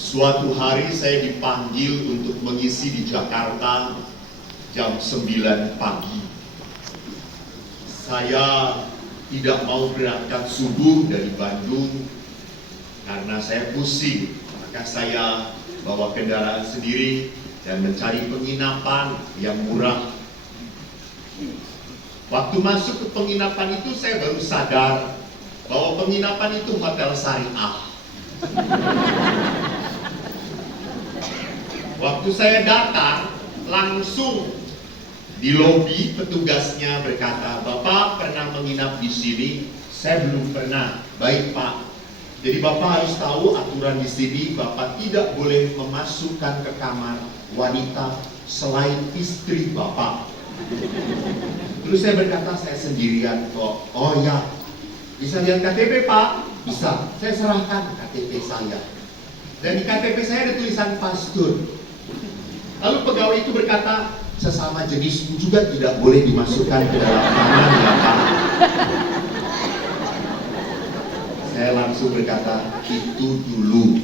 Suatu hari saya dipanggil untuk mengisi di Jakarta jam 9 pagi. Saya tidak mau berangkat subuh dari Bandung karena saya pusing. Maka saya bawa kendaraan sendiri dan mencari penginapan yang murah. Waktu masuk ke penginapan itu saya baru sadar bahwa penginapan itu hotel syariah. Waktu saya datang, langsung di lobi petugasnya berkata, "Bapak pernah menginap di sini?" "Saya belum pernah." "Baik Pak, jadi Bapak harus tahu aturan di sini, Bapak tidak boleh memasukkan ke kamar wanita selain istri Bapak." Terus saya berkata, "Saya sendirian kok." "Oh ya, bisa lihat KTP Pak?" "Bisa." Saya serahkan KTP saya. Dan di KTP saya ada tulisan pastur. Lalu pegawai itu berkata, "Sesama jenismu juga tidak boleh dimasukkan ke dalam kamar ya Pak." Saya langsung berkata, "Itu dulu."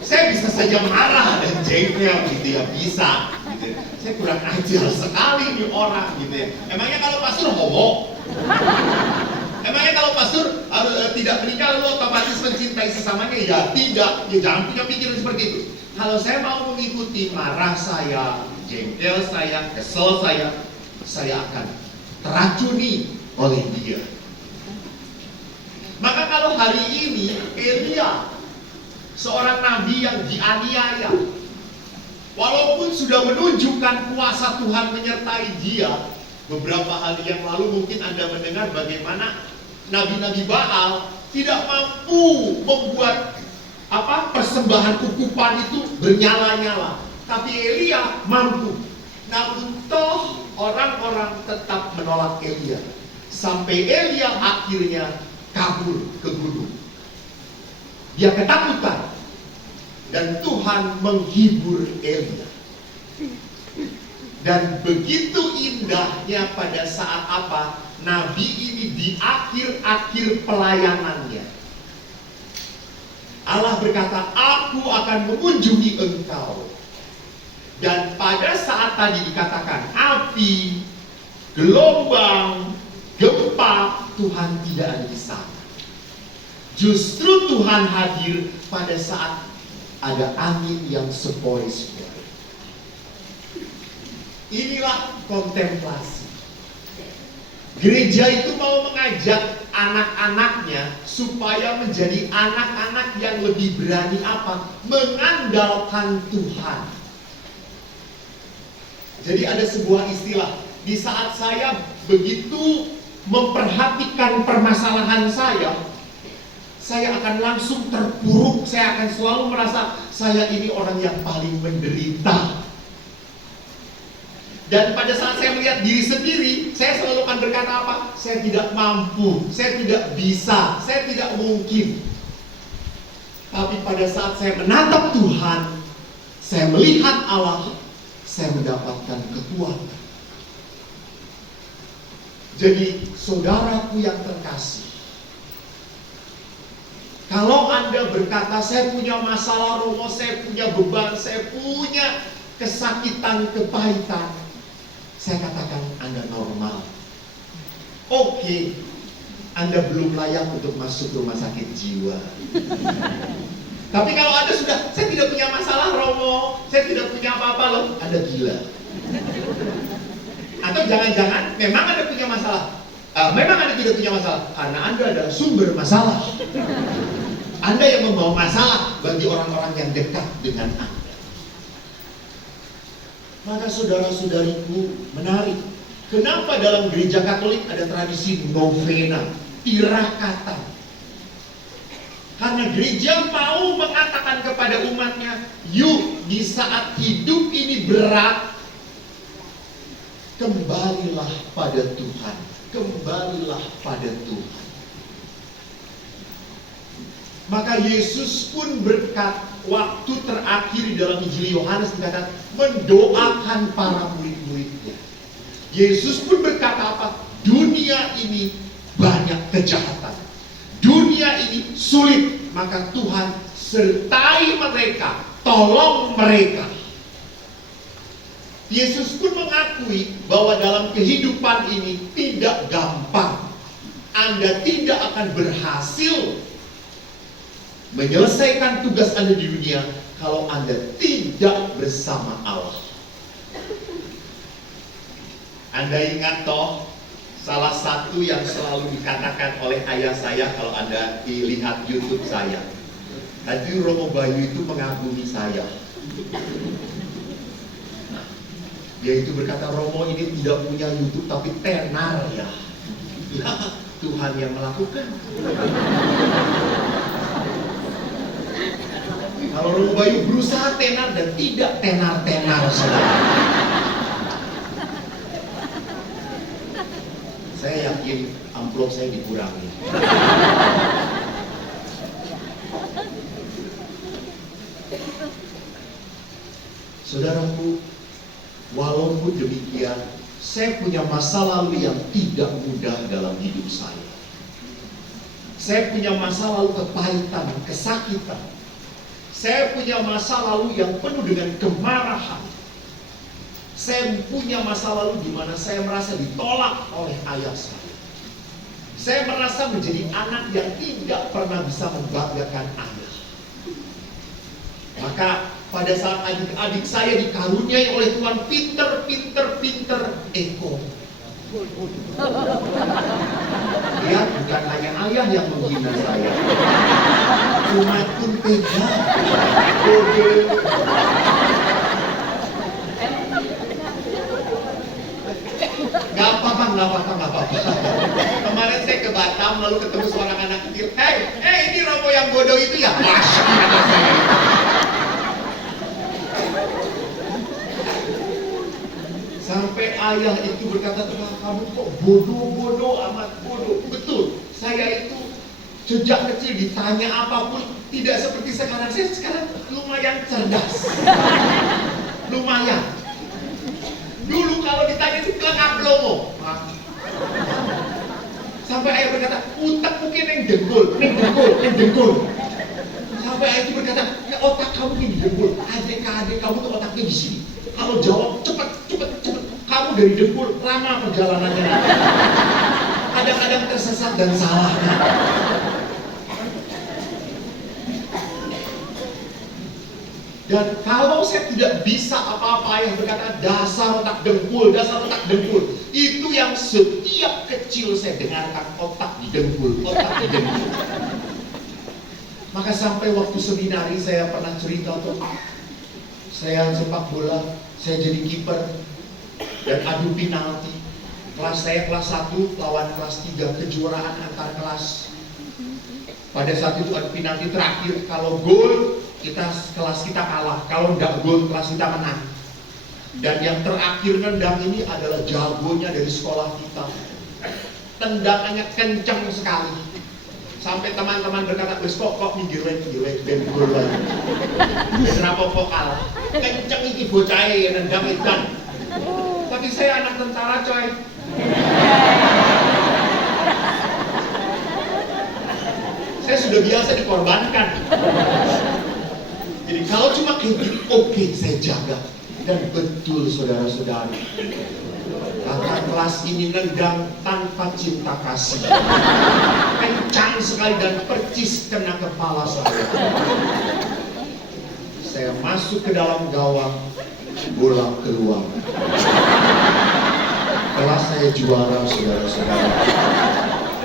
Saya bisa saja marah dan jengkel gitu ya, bisa gitu. Saya kurang ajar sekali nih orang gitu ya. Emangnya kalau pastor homo? Emangnya kalau pastor tidak menikah lalu otomatis mencintai sesamanya? Ya tidak, ya jangan punya pikiran seperti itu. Kalau saya mau mengikuti marah saya, jengkel saya, kesel saya akan teracuni oleh dia. Maka kalau hari ini Elia, seorang nabi yang dianiaya, walaupun sudah menunjukkan kuasa Tuhan menyertai dia, beberapa hari yang lalu mungkin Anda mendengar bagaimana nabi-nabi Baal tidak mampu membuat persembahan ukupan itu bernyala-nyala, tapi Elia mampu. Namun toh orang-orang tetap menolak Elia, sampai Elia akhirnya kabur ke gunung. Dia ketakutan dan Tuhan menghibur Elia. Dan begitu indahnya pada saat Nabi ini di akhir-akhir pelayanannya, Allah berkata, "Aku akan mengunjungi engkau." Dan pada saat tadi dikatakan api, gelombang, gempa, Tuhan tidak ada di sana. Justru Tuhan hadir pada saat ada angin yang sepoi-sepoi. Inilah kontemplasi. Gereja itu mau mengajak anak-anaknya supaya menjadi anak-anak yang lebih berani mengandalkan Tuhan. Jadi ada sebuah istilah, di saat saya begitu memperhatikan permasalahan saya akan langsung terpuruk, saya akan selalu merasa saya ini orang yang paling menderita. Dan pada saat saya melihat diri sendiri, saya selalu akan berkata saya tidak mampu, saya tidak bisa, saya tidak mungkin. Tapi pada saat saya menatap Tuhan, saya melihat Allah, saya mendapatkan kekuatan. Jadi saudaraku yang terkasih, kalau Anda berkata saya punya masalah romo, saya punya beban, saya punya kesakitan, kepahitan, saya katakan Anda normal. Oke, Anda belum layak untuk masuk rumah sakit jiwa. Tapi kalau Anda sudah, saya tidak punya masalah romo, saya tidak punya apa-apa loh, Anda gila. Atau jangan-jangan memang Anda punya masalah. Memang Anda tidak punya masalah karena Anda adalah sumber masalah. Anda yang membawa masalah bagi orang-orang yang dekat dengan Anda. Maka saudara-saudariku, menarik. Kenapa dalam gereja Katolik ada tradisi novena, tirakatan? Karena gereja mau mengatakan kepada umatnya, yuk di saat hidup ini berat, kembalilah pada Tuhan. Kembalilah pada Tuhan. Maka Yesus pun berkat waktu terakhir di dalam Injil Yohanes dikatakan mendoakan para murid-muridnya. Yesus pun berkata Dunia ini banyak kejahatan. dunia ini sulit, maka Tuhan sertai mereka, tolong mereka. Yesus pun mengakui bahwa dalam kehidupan ini tidak gampang. Anda tidak akan berhasil menyelesaikan tugas Anda di dunia kalau Anda tidak bersama Allah. Anda ingat toh, salah satu yang selalu dikatakan oleh ayah saya kalau Anda lihat YouTube saya, tadi Romo Bayu itu mengagumi saya. Dia itu berkata, Romo ini tidak punya YouTube tapi tenar ya. Ya, Tuhan yang melakukan. Kalau Romo Bayu berusaha tenar dan tidak tenar-tenar, saudara. Saya yakin amplop saya dikurangi. Saudaraku, walaupun demikian, saya punya masa lalu yang tidak mudah dalam hidup saya. Saya punya masa lalu kepahitan, kesakitan. Saya punya masa lalu yang penuh dengan kemarahan. Saya punya masa lalu di mana saya merasa ditolak oleh ayah saya. Saya merasa menjadi anak yang tidak pernah bisa membanggakan ayah. Maka pada saat adik-adik saya dikaruniai oleh Tuhan pinter Eko. Lihat, bukan hanya ayah yang menghina saya, umat pun tega. Gak apa-apa. Kemarin saya ke Batam lalu ketemu seorang anak kecil. Hey, ini Romo yang bodoh itu ya? Masya, kata saya. Sampai ayah itu berkata, kamu kok bodoh amat bodoh. Betul, saya itu sejak kecil ditanya apapun tidak seperti sekarang. Saya sekarang lumayan cerdas. Lumayan. Dulu kalau ditanya itu kelengap lomo. Sampai ayah berkata, utak mungkin yang dengkul. Sampai ayah itu berkata, otak kamu ini dengkul. Adik kamu tuh otaknya di sini. Kalau jawab cepet. Kamu dari dengkul, lama perjalanannya. Kadang-kadang tersesat dan salah. Dan kalau saya tidak bisa apa-apa, yang berkata dasar otak dengkul. Itu yang setiap kecil saya dengarkan, otak di dengkul. Maka sampai waktu seminari saya pernah cerita tuh, saya sepak bola, saya jadi kiper dan adu penalti. Saya kelas 1 lawan kelas 3, kejuaraan antar kelas. Pada saat itu adu penalti terakhir, kalau gol kelas kita kalah, kalau enggak gol kelas kita menang. Dan yang terakhir nendang ini adalah jagonya dari sekolah kita. Tendangannya kencang sekali. Sampai teman-teman berkata, wes kok minggir ben gol lagi. Kenapa kok kalah? Kencang iki bocah nendang ikan. Tapi saya anak tentara, coy. Saya sudah biasa dikorbankan. Jadi kalau cuma kayak gini, oke, saya jaga. Dan betul saudara-saudari, kakak kelas ini nendang tanpa cinta kasih. Kencang sekali dan percis kena kepala saya. Saya masuk ke dalam gawang, bola keluar. Kelas saya juara, saudara-saudara.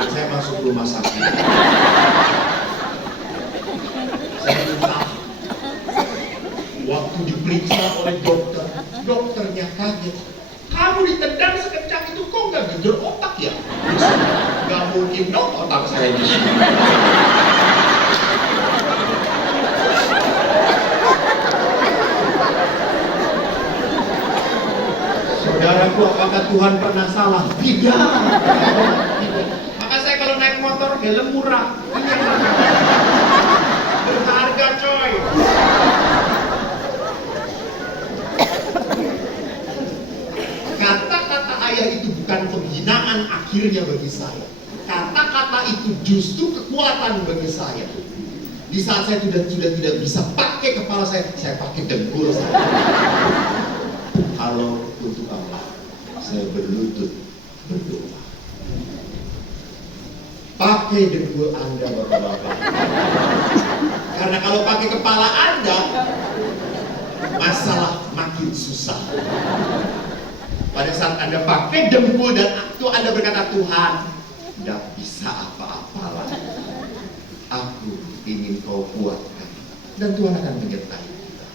Dan saya masuk rumah sakit. Saya minta, waktu diperiksa oleh dokternya kaget. Kamu ditendang sekencang itu kok nggak geger otak ya? Nggak mungkin dong otak saya di sini. Saudaraku, apakah Tuhan pernah salah? Tidak. Maka saya kalau naik motor helm murah. Berharga, coy. Kata-kata ayah itu bukan penghinaan akhirnya bagi saya. Kata-kata kata-kata itu justru kekuatan bagi saya. Di saat saya sudah tidak bisa pakai kepala saya pakai dengkul saya. Kalau untuk Allah, saya berlutut berdoa. Pakai dengkul Anda, Bapak-bapak. Karena kalau pakai kepala Anda, masalah makin susah. Pada saat Anda pakai dengkul dan itu Anda berkata, Tuhan, tidak bisa apa-apa lagi. Aku ingin kau kuatkan. Dan Tuhan akan menyertai kita.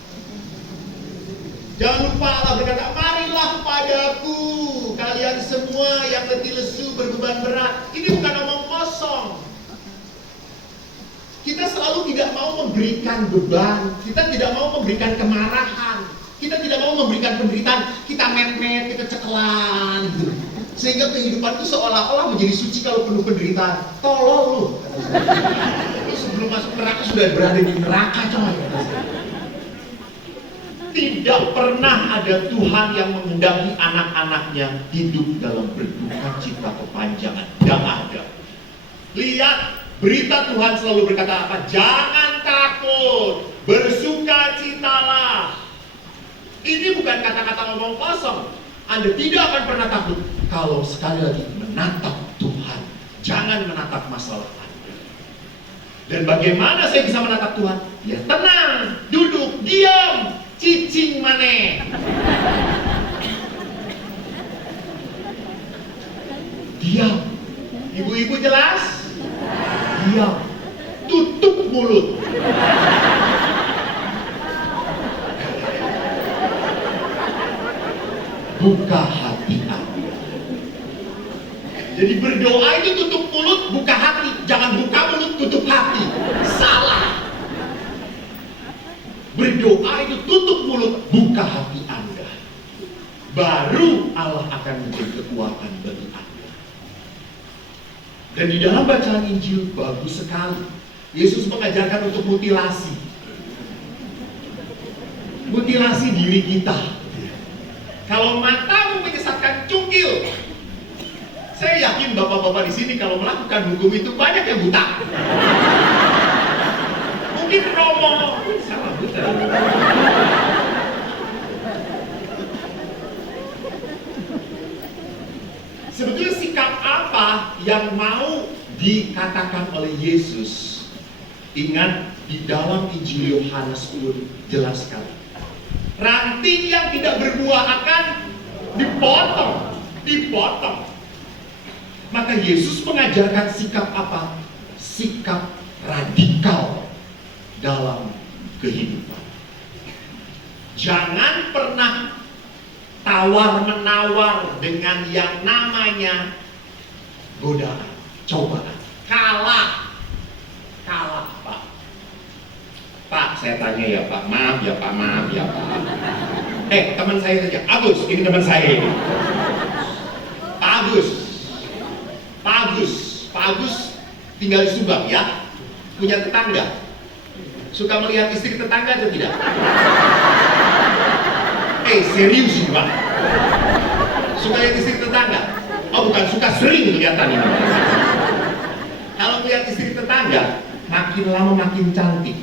Jangan lupa Allah berkata, marilah padaku kalian semua yang letih lesu berbeban berat. Ini bukan omong kosong. Kita selalu tidak mau memberikan beban. Kita tidak mau memberikan kemarahan. Kita tidak mau memberikan penderitaan. Kita met-met, kita cekelan gitu. Sehingga kehidupan itu seolah-olah menjadi suci kalau penuh penderitaan. Tolol lu. Lu sebelum masuk neraka sudah berada di neraka, coy. Tidak pernah ada Tuhan yang menghendaki anak-anaknya hidup dalam berduka cita kepanjangan. Tidak ada. Lihat, berita Tuhan selalu berkata apa? Jangan takut, bersukacitalah. Ini bukan kata-kata ngomong kosong. Anda tidak akan pernah takut kalau sekali lagi menatap Tuhan. Jangan menatap masalah Anda. Dan bagaimana saya bisa menatap Tuhan? Ya tenang, duduk, diam, cicing maneh. Diam. Ibu-ibu jelas? Diam. Tutup mulut. Buka hati Anda. Jadi berdoa itu tutup mulut, buka hati. Jangan buka mulut, tutup hati. Salah. Berdoa itu tutup mulut, buka hati Anda. Baru Allah akan menjadi kekuatan bagi Anda. Dan di dalam bacaan Injil bagus sekali. Yesus mengajarkan untuk mutilasi. Mutilasi diri kita. Kalau matamu menyesatkan, cungkil. Saya yakin bapak-bapak di sini kalau melakukan hukum itu banyak yang buta. Mungkin Romo salah buta. Sebetulnya sikap apa yang mau dikatakan oleh Yesus? Ingat, di dalam Injil Yohanes pun jelas sekali. Ranting yang tidak berbuah akan dipotong. Maka Yesus mengajarkan sikap apa? Sikap radikal dalam kehidupan. Jangan pernah tawar-menawar dengan yang namanya godaan, cobaan. Kalah, Pak. Pak, saya tanya ya Pak, maaf ya Pak. Teman saya saja, Agus, ini teman saya ini. Pak Agus tinggal di Subang ya, punya tetangga. Suka melihat istri tetangga atau tidak? Serius ini Pak. Suka lihat istri tetangga? Oh bukan, suka, sering kelihatan ini. Kalau melihat istri tetangga, makin lama makin cantik.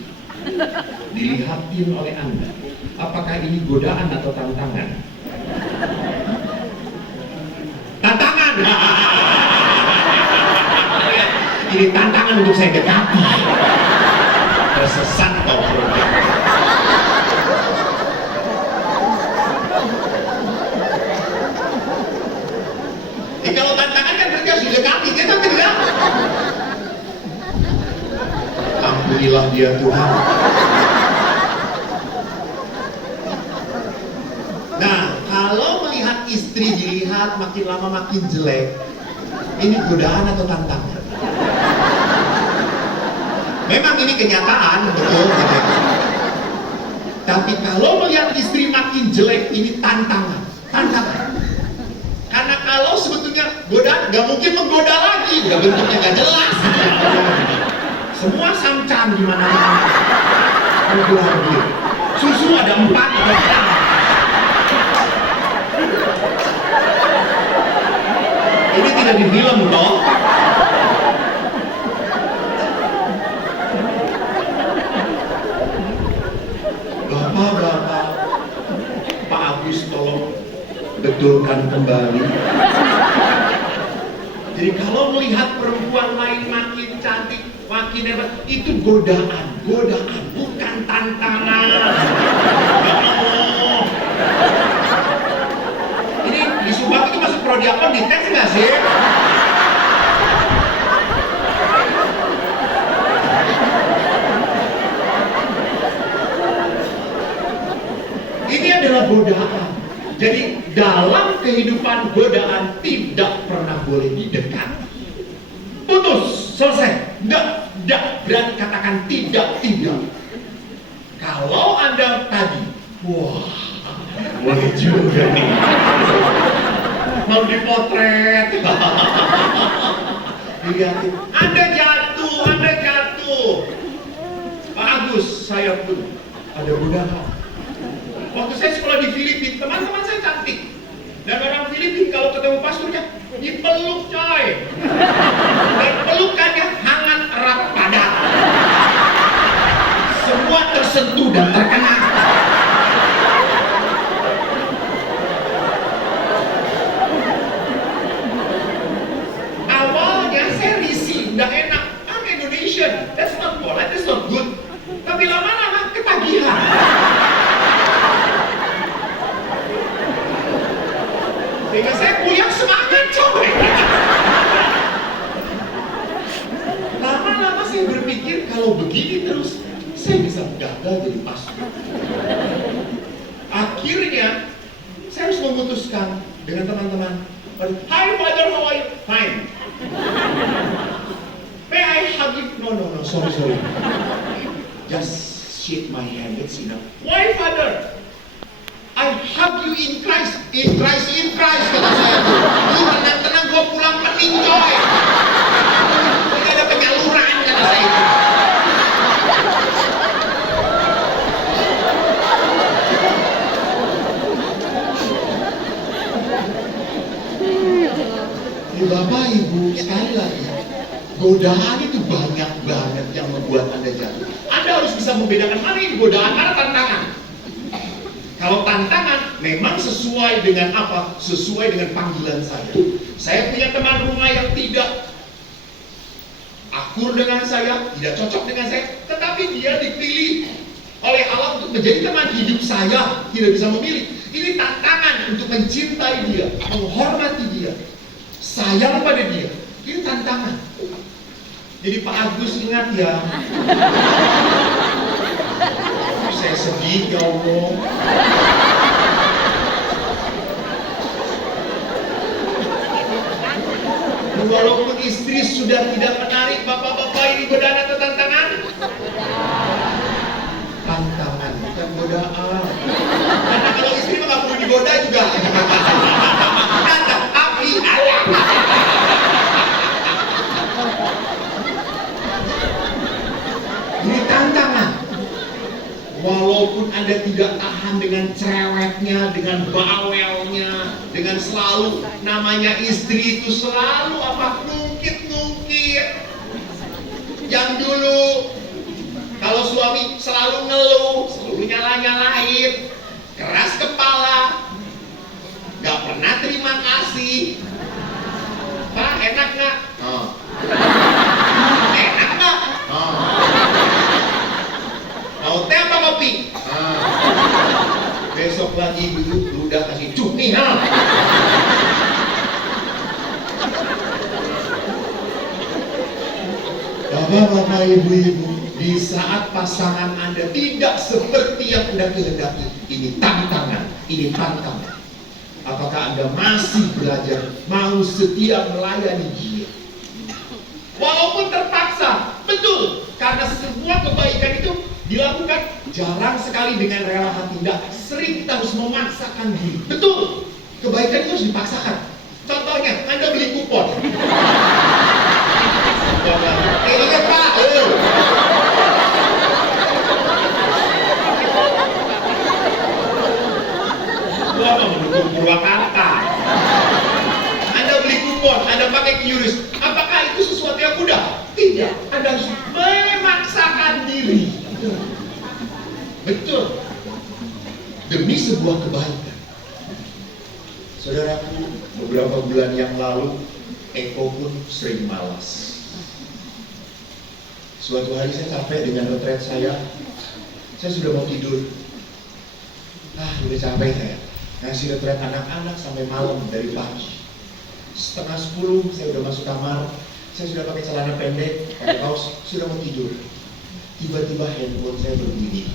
Dilihatin oleh Anda. Apakah ini godaan atau tantangan? Tantangan! Ini tantangan untuk saya dekati. Tersesat kau program. Kalau tantangan kan berarti harus didekati, kita tidak. Ampunilah dia Tuhan. Nah, kalau melihat istri dilihat makin lama makin jelek, ini godaan atau tantangan? Memang ini kenyataan, betul gitu. Tapi kalau melihat istri makin jelek, ini tantangan. Karena kalau sebetulnya godaan, nggak mungkin menggoda lagi, udah bentuknya nggak jelas. Semua samcan di mana-mana. Susu ada 4 atau 6. Ini tidak di film toh. membetulkan kembali. Jadi kalau melihat perempuan lain makin cantik, makin hebat, itu godaan, bukan tantangan. Ini di Subang itu masuk prodiakon dites nggak sih? Ini adalah godaan. Jadi dalam kehidupan godaan tidak pernah boleh didekat. Putus, selesai. Tidak, berani katakan tidak. Kalau Anda tadi, wah, boleh juga nih. Mau dipotret. Dilihatin, Anda jatuh. Pak Agus, saya pun ada godaan. Waktu saya sekolah di Filipina, teman-teman saya cantik. Dan orang Filipina kalau ketemu pasturnya, dipeluk coy. Dan pelukannya hangat, erat, padat. Semua tersentuh dan terkena. Awalnya saya risih, nggak enak. I'm Indonesian, that's not polite, that's not good. Tapi lama-lama ketagihan. Sehingga saya kuliah semangat coy. Lama-lama saya berpikir kalau begini terus saya bisa gagal jadi pastor. Akhirnya saya harus memutuskan dengan teman-teman. Hi father, how are you? Fine. May I hug you? No, sorry. Just shake my hand, it's enough. Why father? I hug you in Christ, kata saya. Lu tenang-tenang, gua pulang pening coy. Ini ada penyaluran, kata saya. Bapak Ibu, sekali lagi, godaan itu banyak banget yang membuat Anda jatuh. Anda harus bisa membedakan mana ini godaan, mana tantangan. Kalau tantangan memang sesuai dengan apa? Sesuai dengan panggilan saya. Saya punya teman rumah yang tidak akur dengan saya, tidak cocok dengan saya, tetapi dia dipilih oleh Allah untuk menjadi teman hidup saya, tidak bisa memilih. Ini tantangan untuk mencintai dia, menghormati dia, sayang pada dia. Ini tantangan. Jadi Pak Agus ingat ya. Saya sedih ya Allah. Walaupun istri sudah tidak menarik, bapak-bapak, ini godaan atau tantangan? Tantangan, bukan godaan. Karena kalau istri mah nggak perlu digoda juga. Tapi ada. Ini tantangan. Walaupun Anda tidak tahan dengan cerewetnya, dengan bawelnya, dengan selalu namanya istri itu selalu apa? Ngungkit-ngungkit. Yang dulu kalau suami selalu ngeluh, selalu nyala-nyalain, keras kepala, gak pernah terima kasih. Pak, enak gak? Oh. Enak gak? Oh. Mau teh apa kopi? Besok lagi dulu, lu udah kasih cumi, Bapak-bapak, ibu-ibu, di saat pasangan Anda tidak seperti yang Anda kehendaki, ini tantangan, ini tantangan. Apakah Anda masih belajar mau setia melayani dia? Walaupun terpaksa, betul, karena semua kebaikan itu dilakukan jarang sekali dengan rela hati. Tidak sering kita harus memaksakan diri. Betul, kebaikan itu harus dipaksakan. Contohnya, Anda beli kupon. Ingat Pak, gua mau mendukung Purwakarta. Anda beli kupon, Anda pakai QRIS. Apakah itu sesuatu yang mudah? Tidak. Anda harus memaksakan diri. Betul. Demi sebuah kebaikan. Saudaraku, beberapa bulan yang lalu, Eko pun sering malas. Suatu hari saya capek dengan retret saya sudah mau tidur. Udah capek saya. Ngasih retret anak-anak sampai malam dari pagi. 9:30 saya udah masuk kamar, saya sudah pakai celana pendek, pakai kaos, sudah mau tidur. Tiba-tiba handphone saya berbunyi.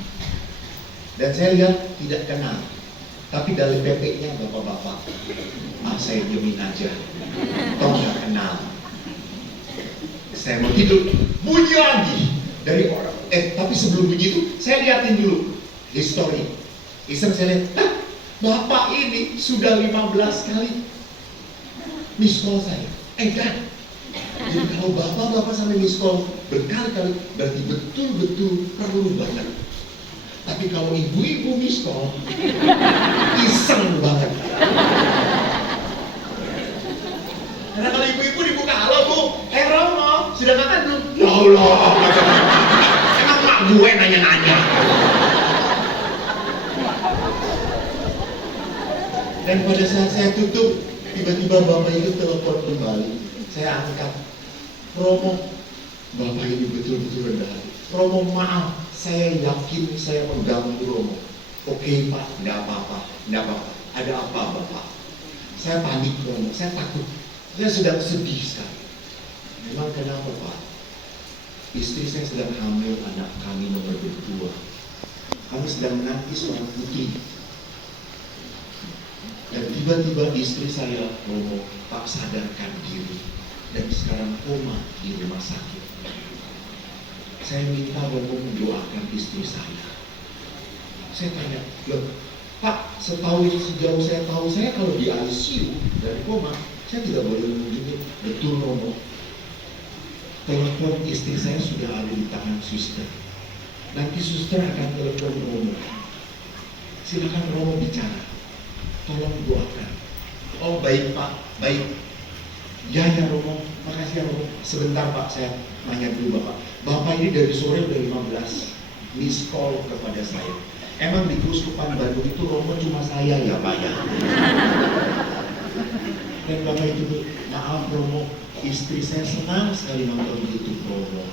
Dan saya lihat tidak kenal, tapi dalam PP-nya bapak-bapak. Saya diemin aja, toh nggak kenal. Saya mau tidur, bunyi lagi dari orang. Tapi sebelum bunyi itu, saya liatin dulu history. Iseng saya lihat, bapak ini sudah 15 kali miss call saya. Kan? Jadi kalau bapak-bapak sampai miss call berkali-kali, berarti betul-betul perlu banget. Tapi kalau ibu-ibu miss call, iseng banget. Karena kalau ibu-ibu dibuka, halo bu, Romo, sudah makan belum? Ya Allah, emang mak gue nanya-nanya. Dan pada saat saya tutup, tiba-tiba bapak itu telepon kembali. Saya angkat. Romo, bapak ini betul-betul rendah hati. Romo, maaf, saya yakin saya mengganggu Romo. Oke pak, enggak apa-apa. Ada apa bapak? Saya panik Romo, saya takut. Saya sedang sedih sekali. Memang kenapa pak? Istri saya sedang hamil anak kami nomor 2. Kami sedang menanti seorang putri. Dan tiba-tiba istri saya Romo tak sadarkan diri dan sekarang koma di rumah sakit. Saya minta Romo mendoakan istri saya. Saya tanya, loh Pak, sejauh saya tahu, saya kalau di ICU dan koma, saya tidak boleh mengunjungi. Betul Romo. Telepon istri saya sudah ada di tangan suster. Nanti suster akan telepon Romo. Silakan Romo bicara. Tolong doakan. Oh baik Pak, baik. Ya Romo, makasih ya Romo. Sebentar Pak, saya nanya dulu Bapak. Bapak ini dari sore udah 15 miss call kepada saya. Emang di Keuskupan Bandung itu Romo cuma saya ya Pak ya? Dan Bapak itu, maaf Romo, istri saya senang sekali nonton YouTube Romo.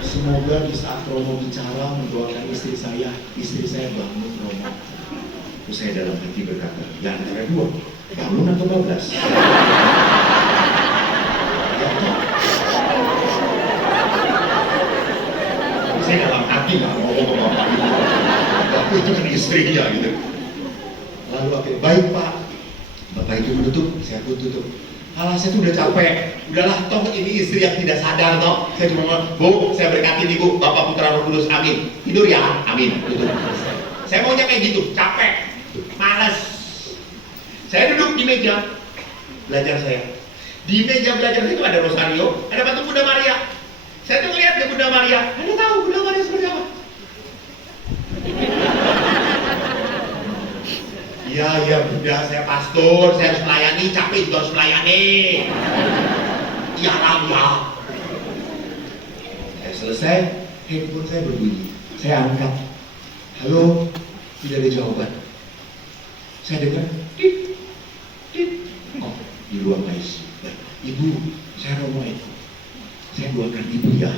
Semoga di saat Romo bicara mendoakan istri saya bangun Romo. Terus saya dalam hati berkata, ya antara 2, bangun atau bablas? Ya toh. Saya dalam hati nggak ngomong ke bapak itu. Bapak itu kan istri dia gitu. Lalu akhirnya, baik Pak. Bapak itu menutup, saya pun tutup. Alah saya tuh udah capek. Udahlah toh ini istri yang tidak sadar toh. Saya cuma ngomong, Bu, saya berkatin Ibu, Bapak Putra Roh Kudus, amin. Tidur ya, amin. Tutup. Saya maunya kayak gitu, capek. Malas. Saya duduk di meja belajar saya. Di meja belajar itu ada rosario, ada patung Bunda Maria. Saya tuh ngeliat ke Bunda Maria. Anda tahu Bunda Maria seperti apa? Iya Bunda, saya pastor, saya harus melayani, capek juga harus melayani. Iya ya. Saya selesai, handphone saya berbunyi. Saya angkat. Halo, tidak ada jawaban. Saya dengar, tit. Oh, di ruang ICU. Ibu, saya Romo itu. Saya doakan Ibu ya.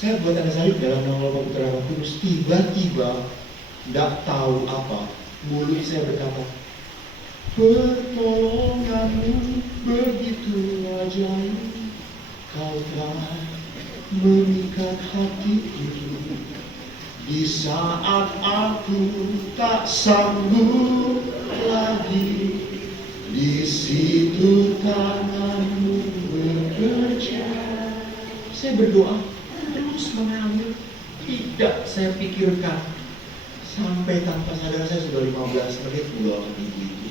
Saya buat tanda salib dalam nama Bapa Putra Roh Kudus. Tiba-tiba, tidak tahu apa, mulut saya berkata, pertolonganmu begitu ajaib, kau telah mengikat hatiku. Di saat aku tak sanggup lagi, di situ tanganmu bekerja. Saya berdoa, terus mengalir, tidak saya pikirkan. Sampai tanpa sadar saya sudah 15 menit mendoakan ibu itu.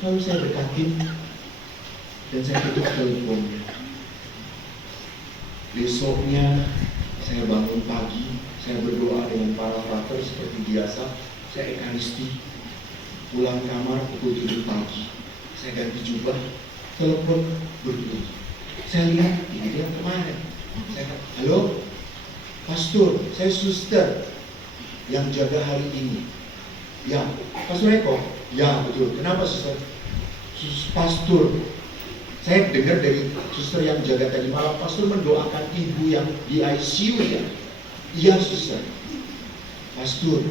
Lalu saya berkatin dan saya tutup teleponnya. Besoknya saya bangun pagi, saya berdoa dengan para frater seperti biasa. Saya ekaristi, pulang kamar pukul 7 pagi. Saya ganti jubah, telepon berbunyi. Saya lihat, ini dia kemarin. Saya kata, halo, pastor, saya suster yang jaga hari ini. Ya, Pastor Eko? Ya, betul. Kenapa, suster? Pastor, saya dengar dari suster yang jaga tadi malam, pastor mendoakan ibu yang di ICU ya? Iya, suster. Pastor,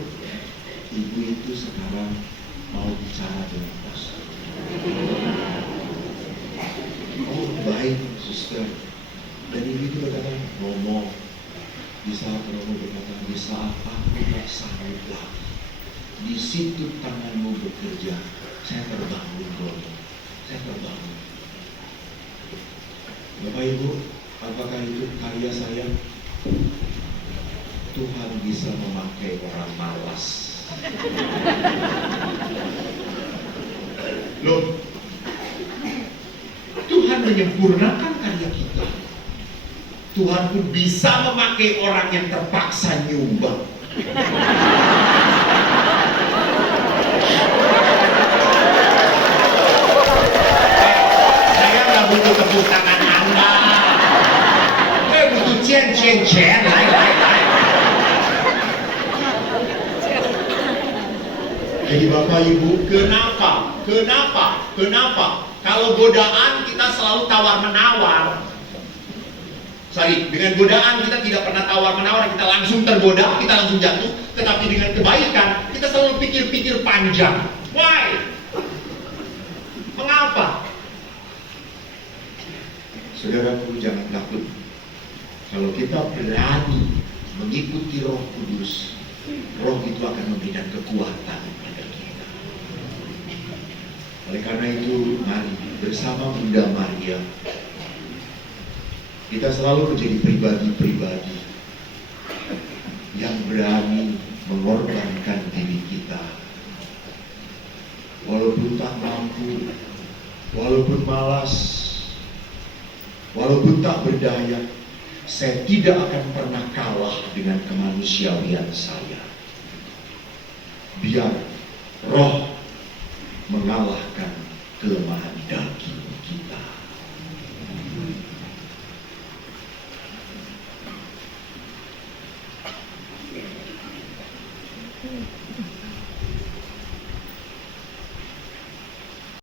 ibu itu sekarang mau bicara dengan pastor. Oh, baik, suster. Dan ibu itu berkata, ngomong. Di saat Romo berkata, di saat aku tak sanggup lagi, di situ tanganmu bekerja, saya terbangun, Romo. Saya terbangun. Bapak Ibu, apakah itu karya saya? Tuhan bisa memakai orang malas. Loh, Tuhan menyempurnakan karya kita. Tuhan pun bisa memakai orang yang terpaksa nyumbang. Saya nggak butuh tepuk tangan Anda. Saya butuh cien. Jadi Bapak Ibu, kenapa? Kalau godaan kita selalu tawar-menawar. Dengan godaan kita tidak pernah tawar-menawar, kita langsung tergoda, kita langsung jatuh. Tetapi dengan kebaikan, kita selalu pikir-pikir panjang. Why? Mengapa? Saudaraku, jangan takut. Kalau kita berani mengikuti Roh Kudus, Roh itu akan memberikan kekuatan pada kita. Oleh karena itu, mari bersama Bunda Maria kita selalu menjadi pribadi-pribadi yang berani mengorbankan diri kita. Walaupun tak mampu, walaupun malas, walaupun tak berdaya, saya tidak akan pernah kalah dengan kemanusiaan saya. Biar Roh mengalahkan kelemahan